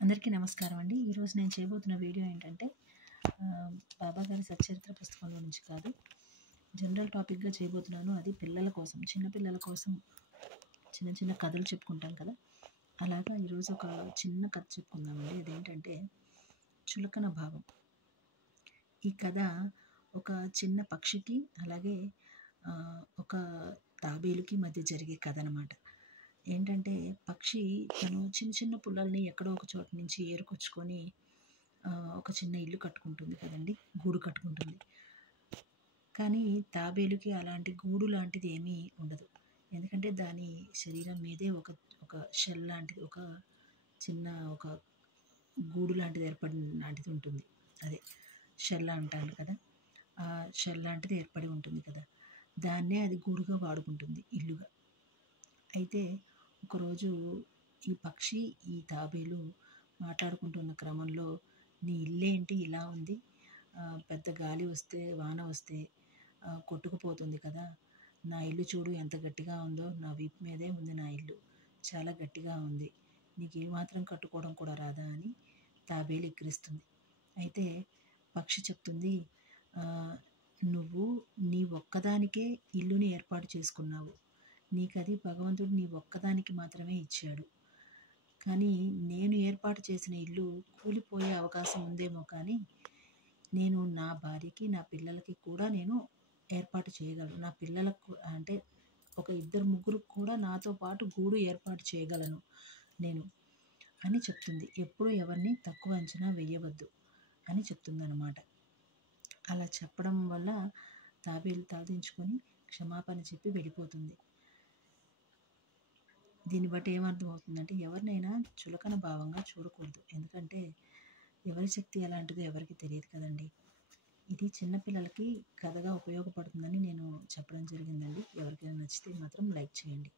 అందరికీ నమస్కారం అండి. ఈరోజు నేను చేయబోతున్న వీడియో ఏంటంటే బాబాగారి సచ్చరిత్ర పుస్తకంలో నుంచి కాదు, జనరల్ టాపిక్గా చేయబోతున్నాను. అది పిల్లల కోసం, చిన్న పిల్లల కోసం చిన్న చిన్న కథలు చెప్పుకుంటాం కదా, అలాగా ఈరోజు ఒక చిన్న కథ చెప్పుకుందామండి. అదేంటంటే చులకన భావం. ఈ కథ ఒక చిన్న పక్షికి అలాగే ఒక తాబేలుకి మధ్య జరిగే కథ అనమాట. ఏంటంటే పక్షి తను చిన్న చిన్న పుల్లల్ని ఎక్కడో ఒక చోట నుంచి ఏరుకొచ్చుకొని ఒక చిన్న ఇల్లు కట్టుకుంటుంది కదండి, గూడు కట్టుకుంటుంది. కానీ తాబేలుకి అలాంటి గూడు లాంటిది ఏమీ ఉండదు. ఎందుకంటే దాని శరీరం మీదే ఒక ఒక షెల్ లాంటిది, ఒక చిన్న ఒక గూడు లాంటిది ఏర్పడిన లాంటిది ఉంటుంది. అదే షెల్ అంటారు కదా, ఆ షెల్ లాంటిది ఏర్పడి ఉంటుంది కదా, దాన్నే అది గూడుగా వాడుకుంటుంది, ఇల్లుగా. అయితే ఒకరోజు ఈ పక్షి ఈ తాబేలు మాట్లాడుకుంటున్న క్రమంలో, నీ ఇల్లేంటి ఇలా ఉంది, పెద్ద గాలి వస్తే వాన వస్తే కొట్టుకుపోతుంది కదా, నా ఇల్లు చూడు ఎంత గట్టిగా ఉందో, నా వీపు మీదే ఉంది నా ఇల్లు, చాలా గట్టిగా ఉంది, నీకు ఏమాత్రం కట్టుకోవడం కూడా రాదా అని తాబేలు ఎక్కిరిస్తుంది. అయితే పక్షి చెప్తుంది, నువ్వు నీ ఒక్కదానికే ఇల్లుని ఏర్పాటు చేసుకున్నావు, నీకది భగవంతుడు నీ ఒక్కదానికి మాత్రమే ఇచ్చాడు. కానీ నేను ఏర్పాటు చేసిన ఇల్లు కూలిపోయే అవకాశం ఉందేమో, కానీ నేను నా భార్యకి నా పిల్లలకి కూడా నేను ఏర్పాటు చేయగలను. నా పిల్లలకు అంటే ఒక ఇద్దరు ముగ్గురు కూడా నాతో పాటు గూడు ఏర్పాటు చేయగలను నేను అని చెప్తుంది. ఎప్పుడూ ఎవరిని తక్కువ అంచనా వేయవద్దు అని చెప్తుంది అన్నమాట. అలా చెప్పడం వల్ల తాబేలు తలదించుకొని క్షమాపణ చెప్పి వెళ్ళిపోతుంది. దీన్ని బట్టి ఏమర్థం అవుతుందంటే, ఎవరినైనా చులకన భావంగా చూడకూడదు. ఎందుకంటే ఎవరి శక్తి ఎలాంటిదో ఎవరికి తెలియదు కదండి. ఇది చిన్నపిల్లలకి కథగా ఉపయోగపడుతుందని నేను చెప్పడం జరిగిందండి. ఎవరికైనా నచ్చితే మాత్రం లైక్ చేయండి.